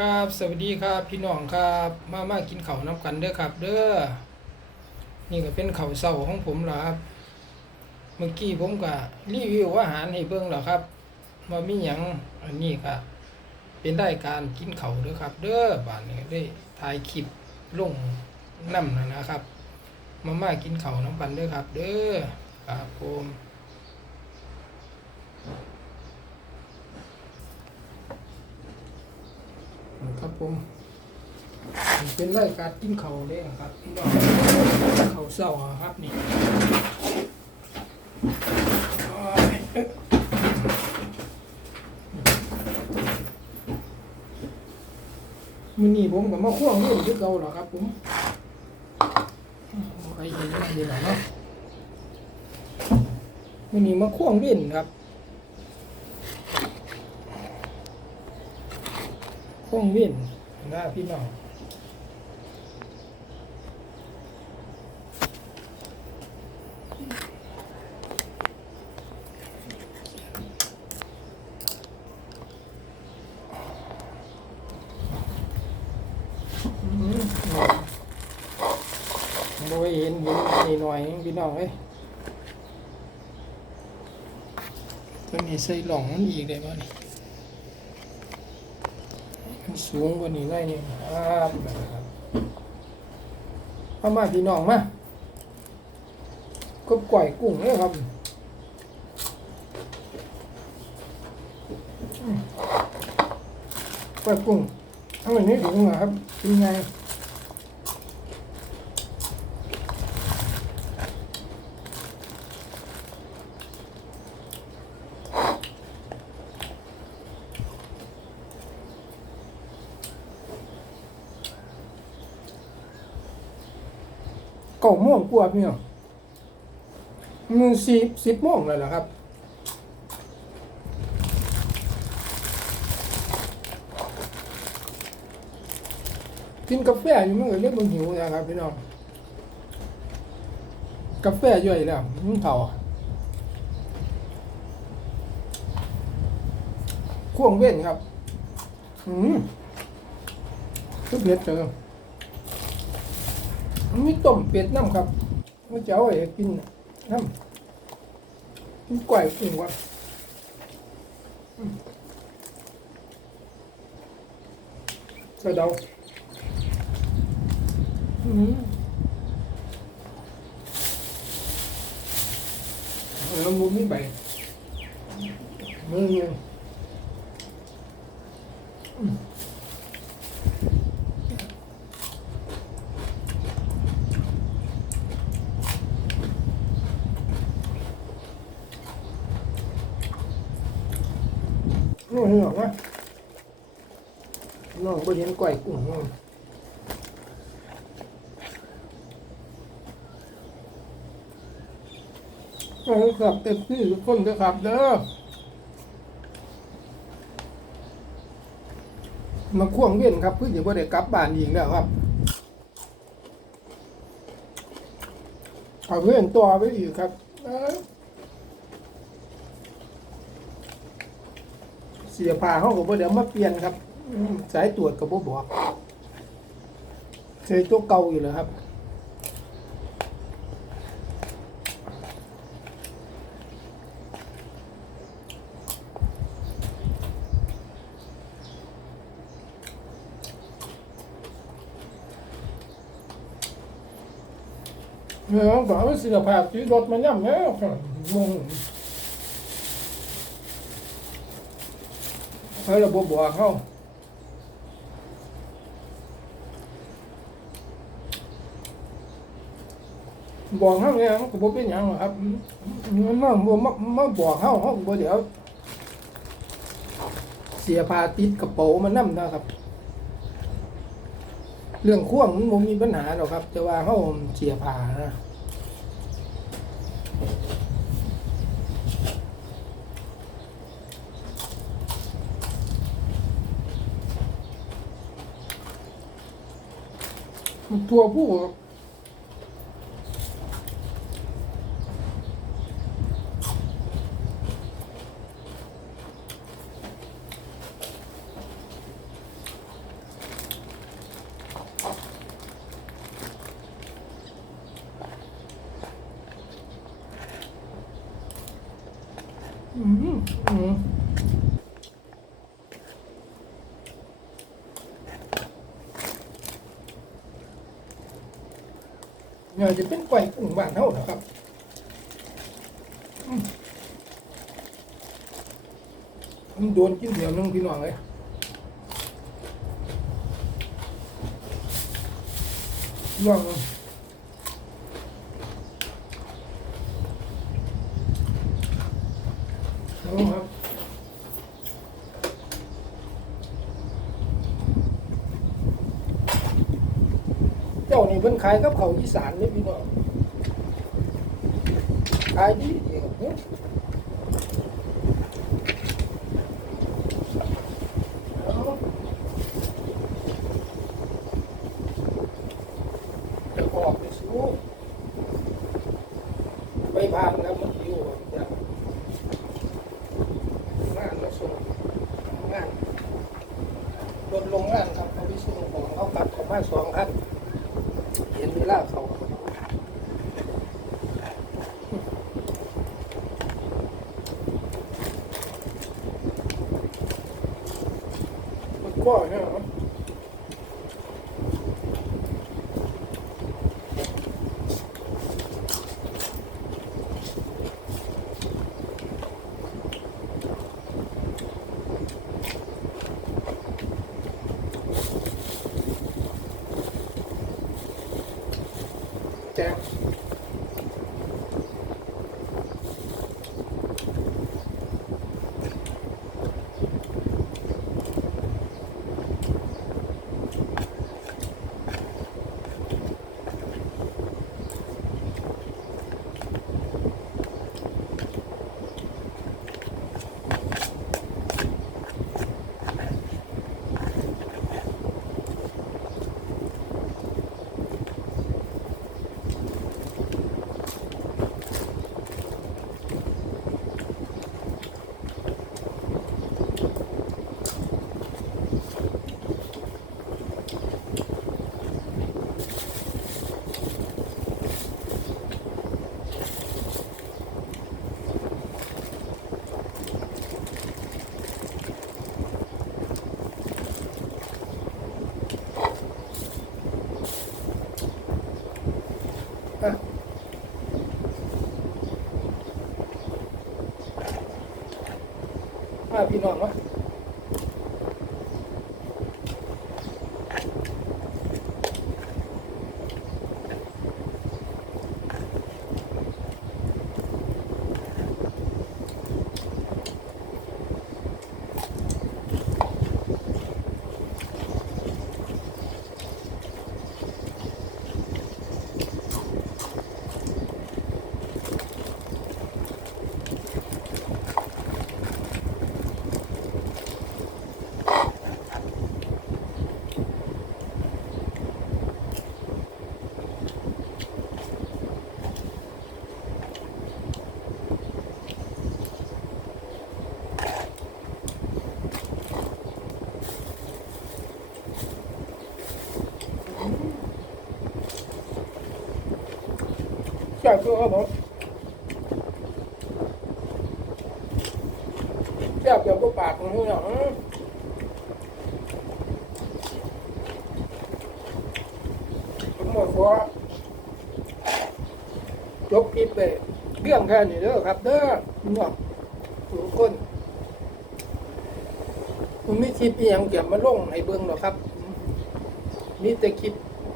ครับสวัสดีครับพี่น้องครับมามากินข้าวน้ำกันเด้อครับเด้อนี่ก็เป็นข้าวเช้าของผมล่ะครับ เมื่อกี้ผมก็รีวิวอาหารให้เบิ่งแล้วครับว่ามีหยังอันนี้ก็เป็นได้การกินข้าวเด้อครับ เด้อบ้านนี้ได้ถ่ายคลิปลงน้ำนะนะครับ มามากินข้าวน้ำกันเด้อครับ เด้อครับผม ครับผมเป็นรายการกินเขาเลยครับพี่น้อเขาเศร้าครับนี่มือนี้ผมกับมาข่วงเล่นคือเก่าเหรอครับผมบ่ใครเห็นอะไรเลยเหรอเนาะมือนี้มาข่วงเล่นครับ ข่วงเล่นนะพี่น้องโดยเห็นเห็นหน่อยพี่น้องเอ้ยตัวนี้ใส่หล่องมันอีกได้บ่นี่ สูงกว่านี้หน่อยนึงครับนะครับเอามาพี่น้องมาก็ก่อยกุ้งเนี่ยครับอืมก่อยกุ้งเอาอันนี้ถึงเหรอครับเป็นไง เก้าโมงกว่าพี่น้องมือสิบสิบโมงเลยเหรอครับกินกาแฟอยู่มันก็เรียกมันหิวนะครับพี่น้องกาแฟย่อยแล้วมันเผาข่วงเว้นครับ อืมทุกเผ็ดเจอ มีต้มเป็ดน้ำครับว่าจะเอาไว้กินน้ำกินก๋วยกุ้งวะกระเดาอืมแล้วมูมีใบมือเงี้ยอืม น้องเห็นหรอวะ น้องบ่เห็นก้อยกุ้งน้องเออครับเต็มที่ทุกคนเด้อครับ เด้อมาข่วงเวียนครับเพื่อจะบ่ได้กลับบ้านอีกแล้วครับเอาเพื่อนตัวไปอีกครับเสียผ้าเขาก็บ่เดี๋ยวมาเปลี่ยนครับ สายตรวจก็บ่บอกใช้ตัวเก่าอยู่แล้วครับเมื่อก่อนเสียผ้าที่รถมันย่ำแล้วครับงงเขาระบบบอกเข้า บอกเขาเนี่ยมันก็บ่เป็นหยังหรอกครับมันมาบ่มามาบอกเขาเขาก็บ่เดี๋ยว เสียพาติดกระเป๋ามันนั่นะครับ เรื่องข่วงมันบ่มีปัญหาหรอกครับ แต่ว่าเขาเสียพานะตัวผู้ อืมอืมเนี่ยจะเป็นไก่กุ้งบ้านเท่านะครับมันโดนกินเดียวนึงพี่น้องเลยลอง เจ้านี่เพิ่นขายกับเขาอีสานเลยพี่น้องขายดีดีครับเนี่ยเอาจะออกไปสู้ไปผ่านครับมันอยู่จะงานมาส่งงาน รถลงงางครับพระวิษณุของเขากลับเขามาสองคันเห็นเวลาเขา แพี่น้องวะ ใช่คือครับผมแซ่บเดี๋ยวก็ปากมันนี่เนาะอื้อผมหมดขอจบคลิปไปเรื่องแค่นี้เด้อครับ เด้อพี่น้องทุกคนผมมีคลิปอย่างเกี่ยวมาลงให้เบิ่งหรอครับ มีแต่คลิป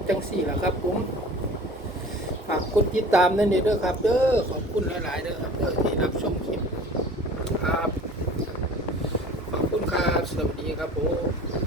จังสี่แหละครับ ผม ฝากกดติดตามนั่นเด้อครับเด้อขอบคุณหลายๆเด้อครับเด้อที่รับชมคลิปครับ ขอบคุณครับ สวัสดีครับผม